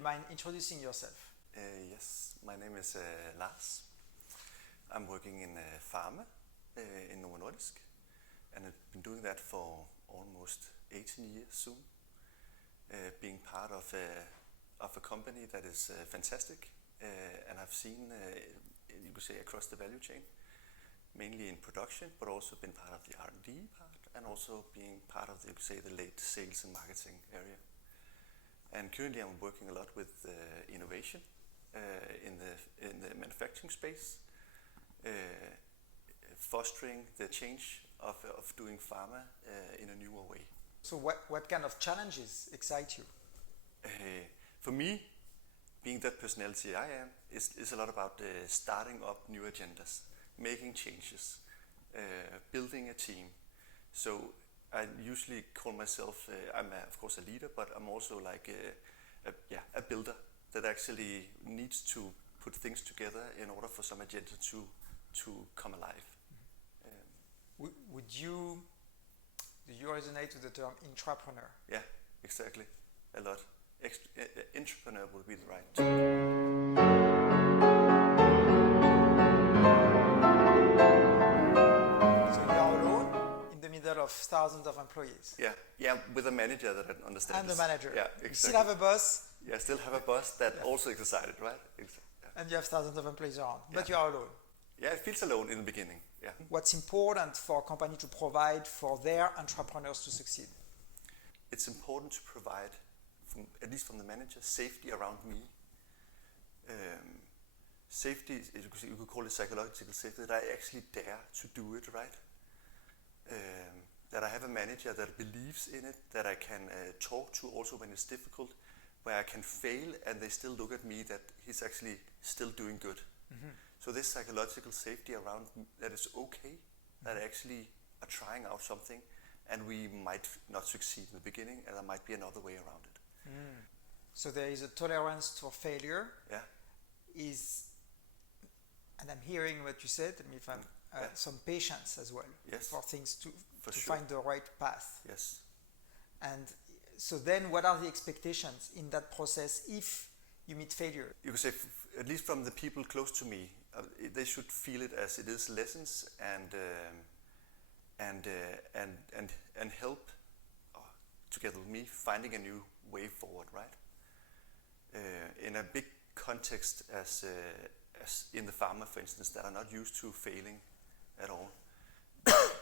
you mind introducing yourself? Yes, my name is Lars. I'm working in pharma in Novo Nordisk, and I've been doing that for almost 18 years soon. Being part of a company that is fantastic, and I've seen, you could say, across the value chain, mainly in production, but also been part of the R&D part, and also being part of the, you could say, the late sales and marketing area. And currently I'm working a lot with innovation in the manufacturing space, fostering the change of doing pharma in a newer way. So what kind of challenges excite you? For me, being that personality I am, is a lot about starting up new agendas, making changes, building a team. So I usually call myself, of course a leader, but I'm also like a builder that actually needs to put things together in order for some agenda to come alive. Do you resonate with the term intrapreneur? Yeah, exactly, a lot. Intrapreneur would be the right term. So you are alone in the middle of thousands of employees? Yeah, with a manager that understands. And the manager. Yeah, exactly. You still have a boss? Yeah, I still have a boss that also is excited, right? Yeah. And you have thousands of employees around, but you are alone. Yeah, it feels alone in the beginning, yeah. What's important for a company to provide for their entrepreneurs to succeed? It's important to provide, at least from the manager, safety around me. Safety, you could call it psychological safety, that I actually dare to do it, right? That I have a manager that believes in it, that I can talk to also when it's difficult, where I can fail and they still look at me that he's actually still doing good. Mm-hmm. So this psychological safety around that it's okay, that I actually are trying out something and we might not succeed in the beginning and there might be another way around it. Mm. So there is a tolerance for failure. Yeah. And I'm hearing what you said, some patience as well. Yes. For things to sure. find the right path. Yes. And so then what are the expectations in that process if you meet failure? You could say, at least from the people close to me, they should feel it as it is lessons and help together with me finding a new way forward, right? In a big context as in the pharma, for instance, that are not used to failing at all.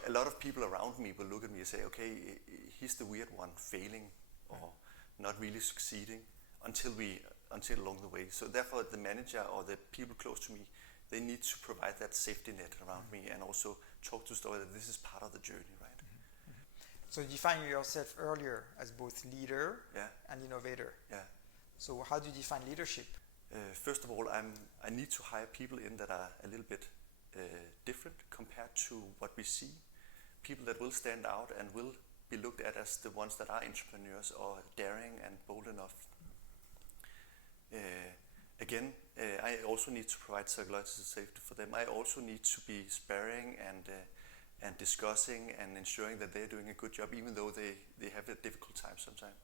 A lot of people around me will look at me and say, okay, he's the weird one failing or not really succeeding until along the way. So therefore the manager or the people close to me, they need to provide that safety net around me and also talk to story that this is part of the journey, right? Mm-hmm. So you define yourself earlier as both leader and innovator. Yeah. So how do you define leadership? First of all, I need to hire people in that are a little bit different compared to what we see. People that will stand out and will be looked at as the ones that are entrepreneurs or daring and bold enough. I also need to provide psychological safety for them. I also need to be sparing and discussing and ensuring that they're doing a good job, even though they have a difficult time sometimes.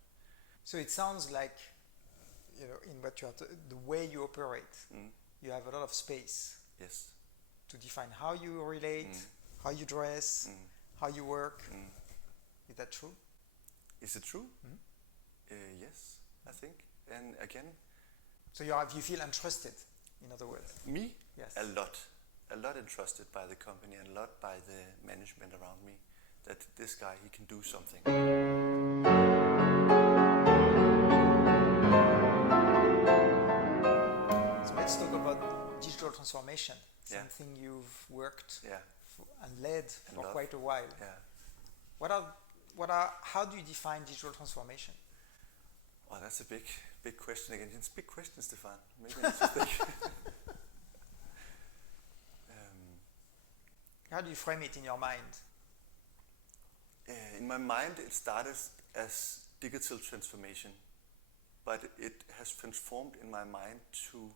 So it sounds like, in what the way you operate, you have a lot of space. Yes. To define how you relate, how you dress, how you work. Is that true? Is it true? Yes, I think. And again. So you feel entrusted, in other words? Me? Yes. A lot entrusted by the company and a lot by the management around me. That this guy, he can do something. So let's talk about digital transformation. Something you've worked and led for quite a while. Yeah. How do you define digital transformation? Oh, that's a big question again. It's a big question, Stephane. Maybe I need to think. How do you frame it in your mind? In my mind, it started as digital transformation, but it has transformed in my mind to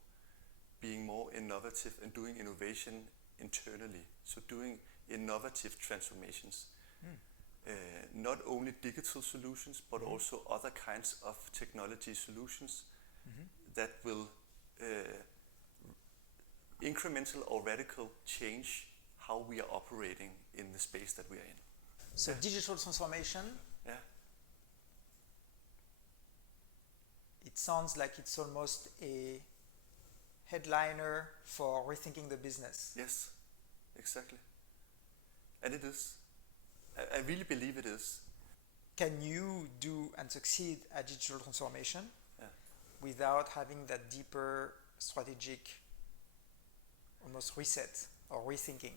being more innovative and doing innovation internally. So doing innovative transformations. Not only digital solutions, but also other kinds of technology solutions that will incremental or radical change how we are operating in the space that we are in. So digital transformation, it sounds like it's almost a headliner for rethinking the business. Yes, exactly. And it is. I really believe it is. Can you do and succeed at digital transformation without having that deeper strategic almost reset or rethinking?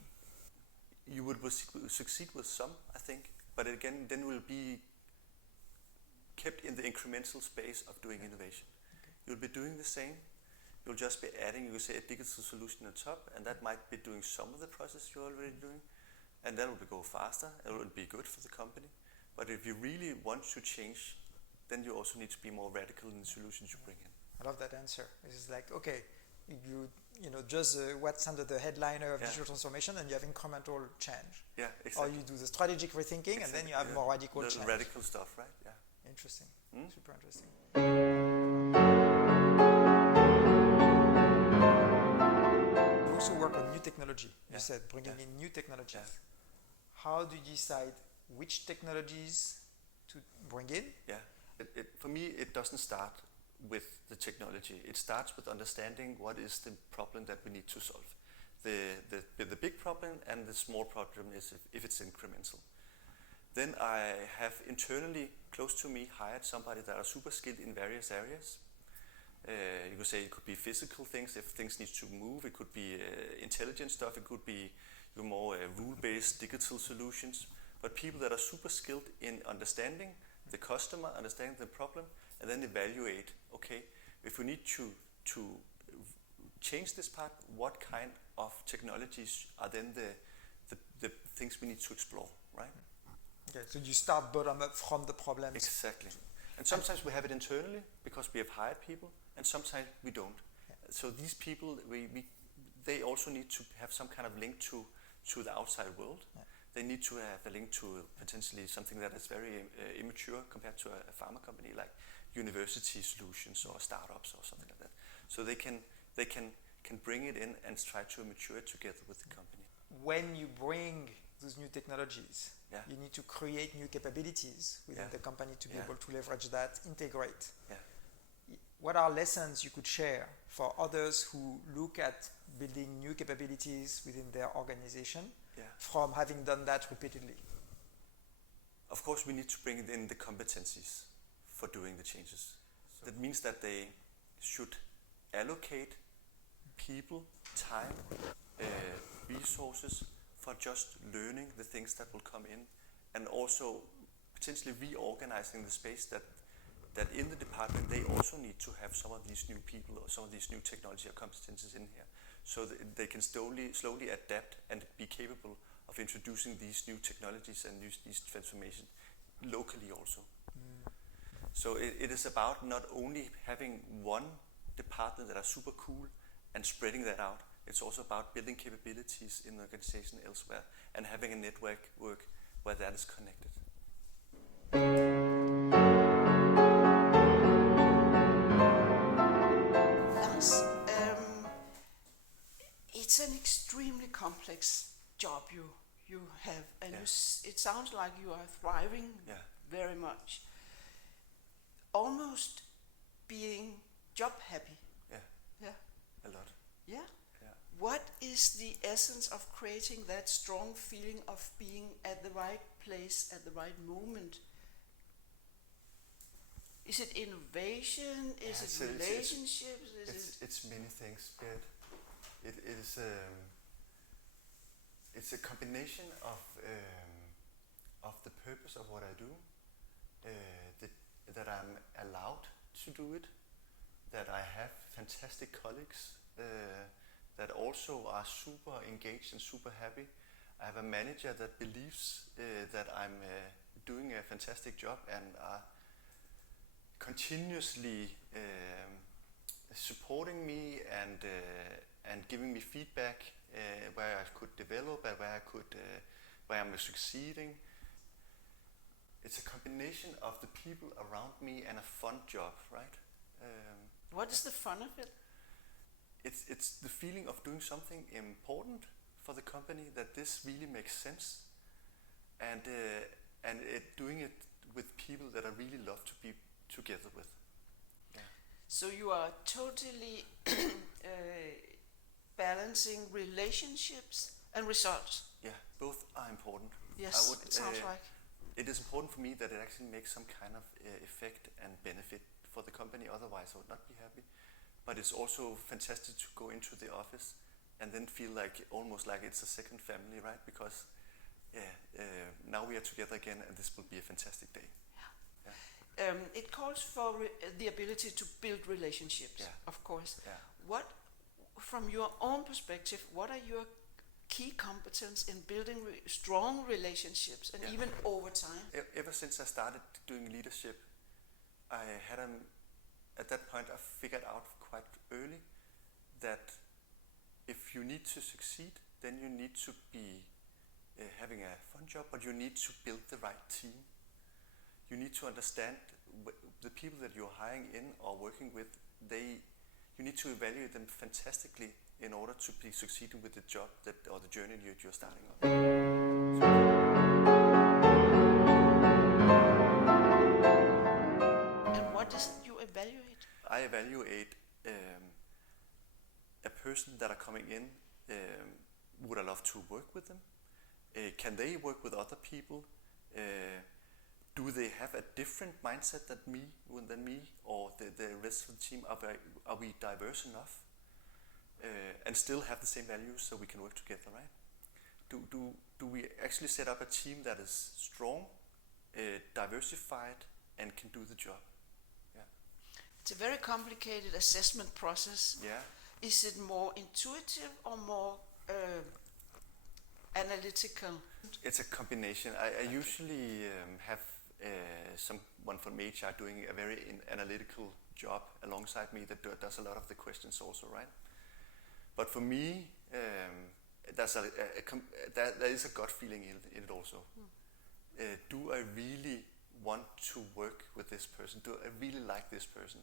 You would succeed with some, I think, but again, then will be kept in the incremental space of doing innovation. Okay. You'll be doing the same. You'll just be adding, you could say, a digital solution on top, and that might be doing some of the process you're already doing, and that will go faster. It will be good for the company. But if you really want to change, then you also need to be more radical in the solutions you bring in. I love that answer. It's like, okay, you know, just what's under the headliner of digital transformation, and you have incremental change. Yeah, exactly. Or you do the strategic rethinking, and then you have more radical change. Radical stuff, right? Yeah. Interesting. Super interesting. You also work on new technology. You said bringing in new technologies. Yeah. How do you decide which technologies to bring in? Yeah. For me, it doesn't start with the technology. It starts with understanding what is the problem that we need to solve. The big problem and the small problem is if it's incremental. Then I have internally, close to me, hired somebody that are super skilled in various areas. You could say it could be physical things, if things need to move. It could be intelligent stuff. It could be more rule-based digital solutions. But people that are super skilled in understanding the customer, understanding the problem, and then evaluate, okay, if we need to change this part, what kind of technologies are then the things we need to explore, right? Okay, so you start bottom up from the problems. Exactly. And sometimes we have it internally because we have hired people, and sometimes we don't. Yeah. So these people, they also need to have some kind of link to the outside world. Yeah. They need to have a link to potentially something that is very immature compared to a pharma company like university solutions or startups or something like that. So they can bring it in and try to mature it together with the company. When you bring those new technologies, you need to create new capabilities within the company to be able to leverage that, integrate. Yeah. What are lessons you could share for others who look at building new capabilities within their organization from having done that repeatedly? Of course, we need to bring in the competencies for doing the changes. So that means that they should allocate people, time, resources for just learning the things that will come in, and also potentially reorganizing the space that in the department they also need to have some of these new people or some of these new technology or competencies in here, so that they can slowly adapt and be capable of introducing these new technologies and these transformations locally also. So it is about not only having one department that are super cool and spreading that out. It's also about building capabilities in the organization elsewhere and having a network where that is connected. Lars, it's an extremely complex job you have, and it sounds like you are thriving very much. Almost being job happy. Yeah. A lot. Yeah. What is the essence of creating that strong feeling of being at the right place at the right moment? Is it innovation? Is it relationships? It's many things, Berit. It's a combination of the purpose of what I do, that I'm allowed to do it, that I have fantastic colleagues that also are super engaged and super happy. I have a manager that believes that I'm doing a fantastic job and are continuously supporting me and giving me feedback where I could develop and where I'm succeeding. It's a combination of the people around me and a fun job, right? What What is the fun of it? It's the feeling of doing something important for the company, that this really makes sense, and doing it with people that I really love to be together with. Yeah. So you are totally balancing relationships and results. Yeah, both are important. Yes, it sounds like. It is important for me that it actually makes some kind of effect and benefit for the company, otherwise I would not be happy. But it's also fantastic to go into the office and then feel like almost like it's a second family, right? Because now we are together again, and this will be a fantastic day. Yeah. It calls for the ability to build relationships, of course. Yeah. What, from your own perspective, what are your key competence in building strong relationships, and even over time? Ever since I started doing leadership, I had at that point I figured out quite early that if you need to succeed, then you need to be having a fun job, but you need to build the right team. You need to understand the people that you're hiring in or working with. You need to evaluate them fantastically in order to be succeeding with the job or the journey you're starting on. And what is it you evaluate? I evaluate a person that are coming in. Would I love to work with them? Can they work with other people? Do they have a different mindset than me, or the rest of the team? Are we diverse enough, and still have the same values so we can work together, right? Do we actually set up a team that is strong, diversified, and can do the job? Yeah. It's a very complicated assessment process. Yeah. Is it more intuitive or more analytical? It's a combination. I usually have someone from HR doing a very analytical job alongside me that does a lot of the questions also, right? But for me, there is a gut feeling in it also. Do I really want to work with this person? Do I really like this person?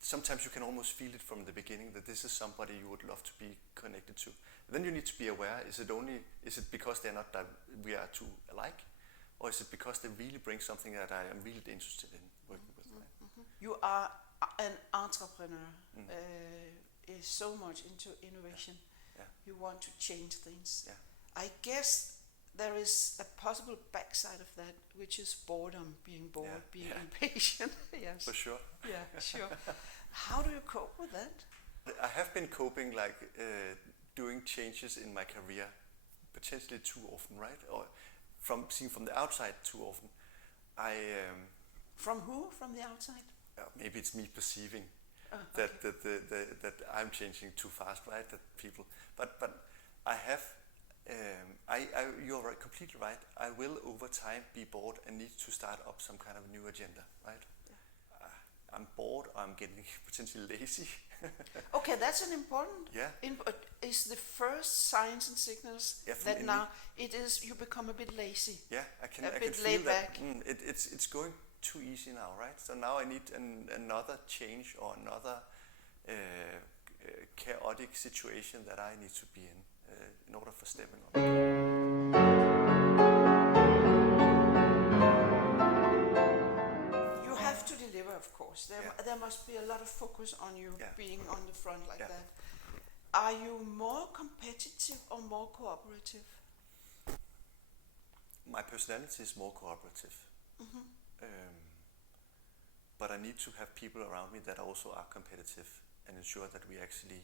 Sometimes you can almost feel it from the beginning that this is somebody you would love to be connected to. Then you need to be aware, is it because we are too alike? Or is it because they really bring something that I am really interested in working with? Right? Mm-hmm. You are an entrepreneur, is so much into innovation. Yeah. You want to change things. Yeah. I guess there is a possible backside of that, which is boredom, being bored, being impatient. Yes. For sure. Yeah, sure. How do you cope with that? I have been coping doing changes in my career potentially too often, right? Or seen from the outside too often. From who? From the outside? Maybe it's me perceiving that I'm changing too fast, right? That people, but I have. You're right, completely right. I will over time be bored and need to start up some kind of new agenda, right? Yeah. I'm bored, or I'm getting potentially lazy. Okay, that's an important input. Is the first signs and signals that now you become a bit lazy? Yeah, I can feel laid that. back. It's going too easy now, right? So now I need another change or another chaotic situation that I need to be in order for stepping up. You have to deliver, of course. There must be a lot of focus on you being on the front like that. Are you more competitive or more cooperative? My personality is more cooperative. Mm-hmm. But I need to have people around me that also are competitive and ensure that we actually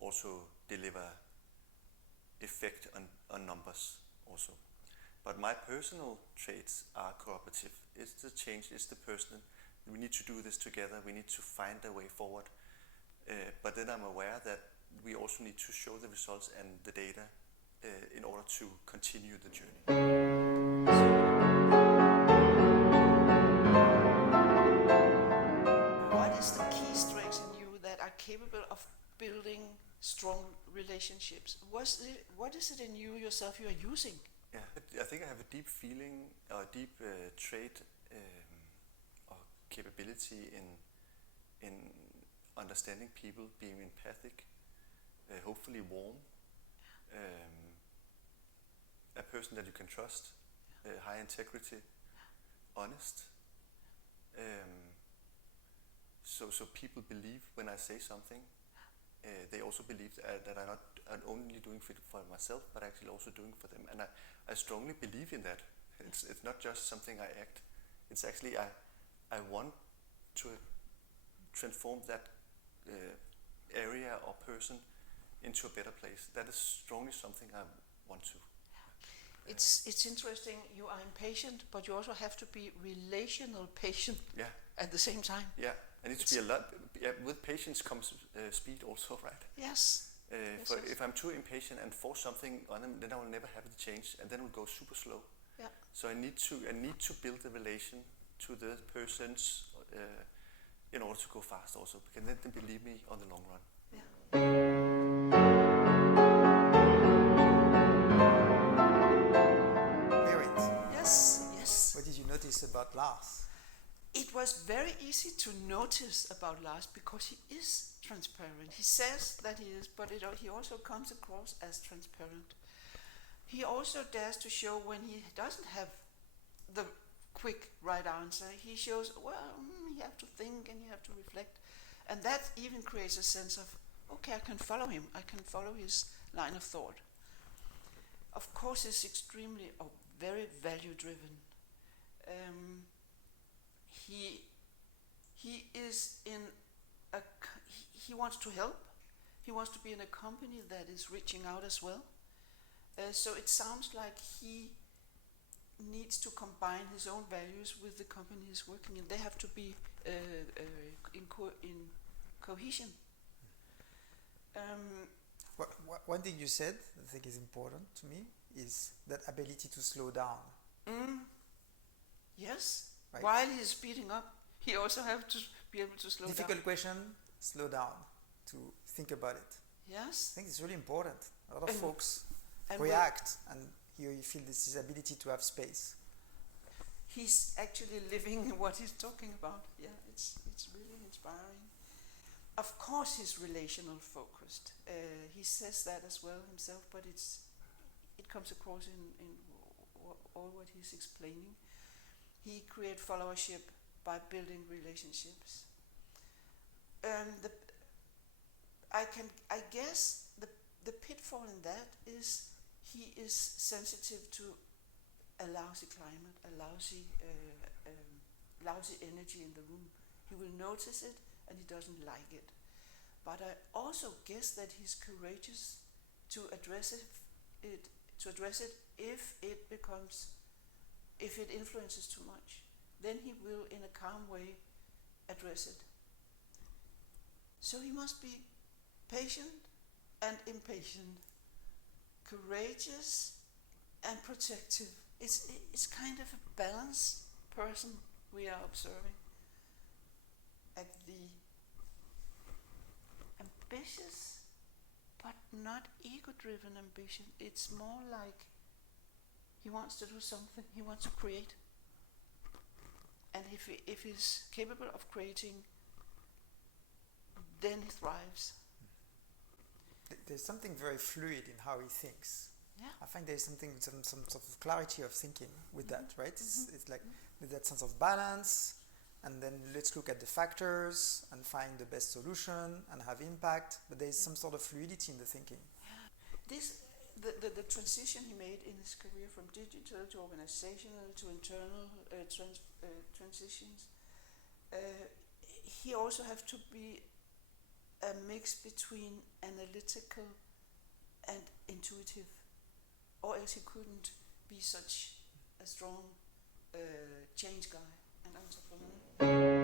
also deliver effect on numbers also. But my personal traits are cooperative. It's the change, it's the person. We need to do this together. We need to find a way forward. But then I'm aware that we also need to show the results and the data in order to continue the journey. What is the key strengths in you that are capable of building strong relationships? What is it in you yourself you are using? Yeah, I think I have a deep feeling or a deep trait or capability in understanding people, being empathic, hopefully warm, a person that you can trust, high integrity, honest. So people believe when I say something. They also believe that I'm only doing it for myself, but actually also doing for them. And I strongly believe in that. It's not just something I act. It's actually I want to transform that area or person into a better place. That is strongly something I want to. It's interesting. You are impatient, but you also have to be relational patient at the same time. Yeah, and it needs to be a lot. Yeah, with patience comes speed also, right? Yes. If I'm too impatient and force something on them, then I will never have the change, and then it will go super slow. Yeah. So I need to build a relation to the persons in order to go fast also, because then they believe me on the long run. Berit. Yes. What did you notice about Lars? It was very easy to notice about Lars because he is transparent. He says that he is, but he also comes across as transparent. He also dares to show when he doesn't have the quick right answer. He shows, you have to think and you have to reflect. And that even creates a sense of, okay, I can follow him. I can follow his line of thought. Of course, he's extremely or very value-driven. He is in he wants to help. He wants to be in a company that is reaching out as well. So it sounds like he needs to combine his own values with the company he's working in. They have to be in cohesion. One thing you said, I think is important to me, is that ability to slow down. Yes. Right. While he's speeding up, he also have to be able to slow down. Difficult question, slow down, to think about it. Yes. I think it's really important. A lot of folks and react, and here you feel this ability to have space. He's actually living what he's talking about. Yeah, it's really inspiring. Of course, he's relational focused. He says that as well himself, but it comes across in all what he's explaining. He creates followership by building relationships. I guess the pitfall in that is he is sensitive to a lousy climate, a lousy energy in the room. He will notice it and he doesn't like it. But I also guess that he's courageous to address it if it influences too much. Then he will, in a calm way, address it. So he must be patient and impatient, courageous and protective. It's kind of a balanced person we are observing. At the ambitious, but not ego-driven ambition. It's more like he wants to do something, he wants to create. And if he's capable of creating, then he thrives. There's something very fluid in how he thinks. Yeah. I think there's some sort of clarity of thinking with that, right? It's like that sense of balance, and then let's look at the factors and find the best solution and have impact, but there's some sort of fluidity in the thinking. The transition he made in his career from digital to organizational to internal transitions, he also have to be a mix between analytical and intuitive, or else he couldn't be such a strong change guy and entrepreneur.